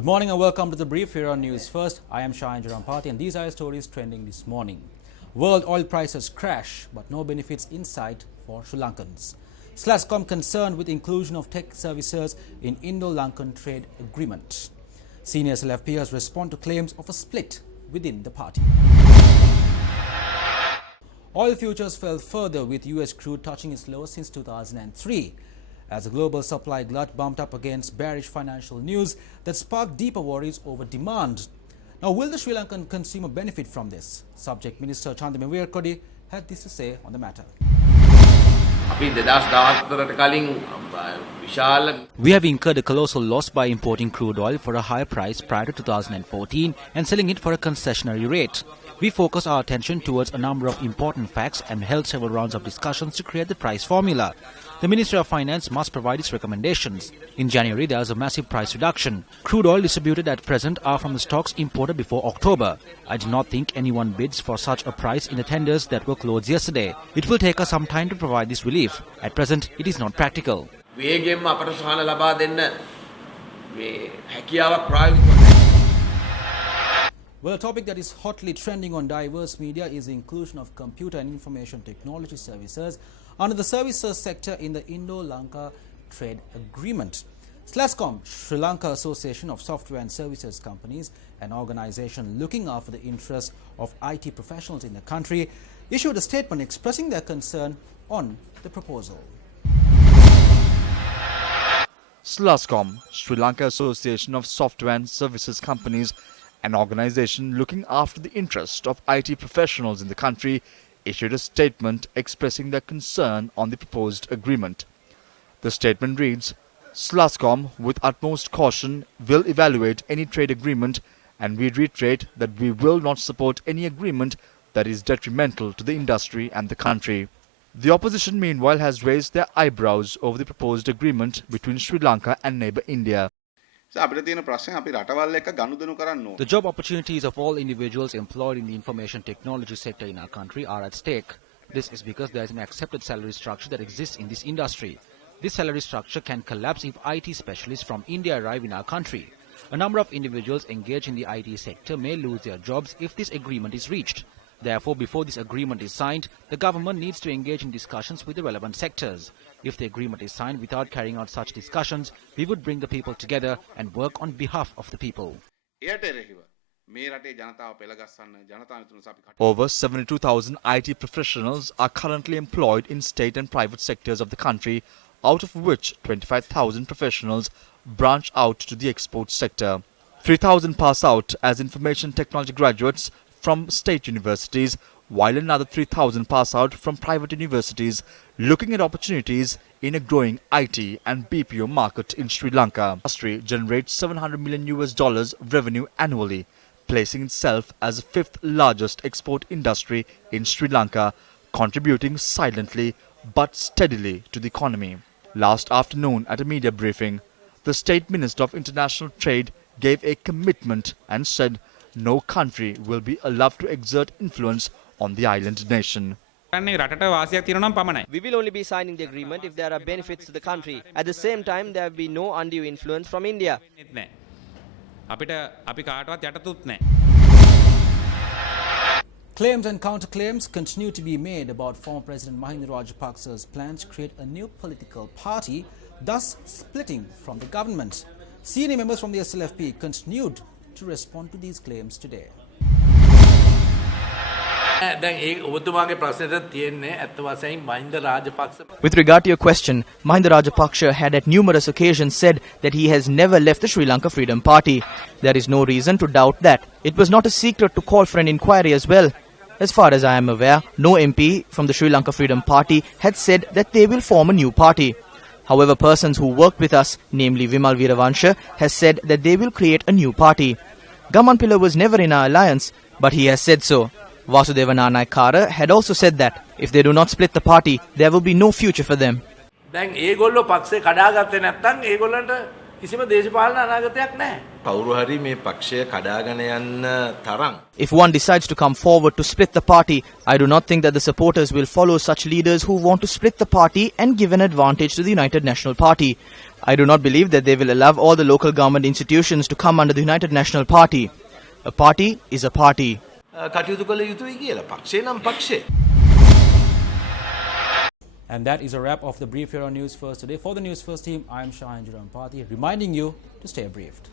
Good morning and welcome to the brief here on News First. I am Shahan Jarampati and these are the stories trending this morning. World oil prices crash, but no benefits in sight for Sri Lankans. Slascom concerned with inclusion of tech services in Indo-Lankan trade agreement. Senior SLFPers respond to claims of a split within the party. Oil futures fell further with US crude touching its lowest since 2003. As the global supply glut bumped up against bearish financial news that sparked deeper worries over demand. Now, will the Sri Lankan consumer benefit from this? Subject Minister Chandama Weerkodi had this to say on the matter. We have incurred a colossal loss by importing crude oil for a higher price prior to 2014 and selling it for a concessionary rate. We focused our attention towards a number of important facts and held several rounds of discussions to create the price formula. The Ministry of Finance must provide its recommendations. In January, there was a massive price reduction. Crude oil distributed at present are from the stocks imported before October. I do not think anyone bids for such a price in the tenders that were closed yesterday. It will take us some time to provide this relief. At present, it is not practical. Well, a topic that is hotly trending on diverse media is the inclusion of computer and information technology services under the services sector in the Indo-Lanka trade agreement. Slascom, Sri Lanka Association of Software and Services Companies, an organization looking after the interests of IT professionals in the country, issued a statement expressing their concern on the proposal. Slascom, Sri Lanka Association of Software and Services Companies, an organization looking after the interest of IT professionals in the country, issued a statement expressing their concern on the proposed agreement. The statement reads, Slascom, with utmost caution, will evaluate any trade agreement, and we reiterate that we will not support any agreement that is detrimental to the industry and the country. The opposition, meanwhile, has raised their eyebrows over the proposed agreement between Sri Lanka and neighbour India. The job opportunities of all individuals employed in the information technology sector in our country are at stake. This is because there is an accepted salary structure that exists in this industry. This salary structure can collapse if IT specialists from India arrive in our country. A number of individuals engaged in the IT sector may lose their jobs if this agreement is reached. Therefore, before this agreement is signed, the government needs to engage in discussions with the relevant sectors. If the agreement is signed without carrying out such discussions, we would bring the people together and work on behalf of the people. Over 72,000 IT professionals are currently employed in state and private sectors of the country, out of which 25,000 professionals branch out to the export sector. 3,000 pass out as information technology graduates from state universities, while another 3,000 pass out from private universities, looking at opportunities in a growing IT and BPO market in Sri Lanka. The industry generates $700 million revenue annually, placing itself as the fifth largest export industry in Sri Lanka, contributing silently but steadily to the economy. Last afternoon at a media briefing, the State Minister of International Trade gave a commitment and said no country will be allowed to exert influence on the island nation. We will only be signing the agreement if there are benefits to the country. At the same time, there will be no undue influence from India. Claims and counterclaims continue to be made about former President Mahinda Rajapaksa's plans to create a new political party, thus splitting from the government. Senior members from the SLFP continued to respond to these claims today. With regard to your question, Mahinda Rajapaksa had at numerous occasions said that he has never left the Sri Lanka Freedom Party. There is no reason to doubt that. It was not a secret to call for an inquiry as well. As far as I am aware, no MP from the Sri Lanka Freedom Party had said that they will form a new party. However, persons who worked with us, namely Vimal Veeravansha, has said that they will create a new party. Gamanpilla was never in our alliance, but he has said so. Vasudeva Nanayakkara had also said that if they do not split the party, there will be no future for them. If one decides to come forward to split the party, I do not think that the supporters will follow such leaders who want to split the party and give an advantage to the United National Party. I do not believe that they will allow all the local government institutions to come under the United National Party. A party is a party. කටයුතු කළ යුතුයි කියලා. පක්ෂේ නම් පක්ෂේ. And that is a wrap of the brief here on News First today. For the News First team, I am Shahan Jurampati, reminding you to stay briefed.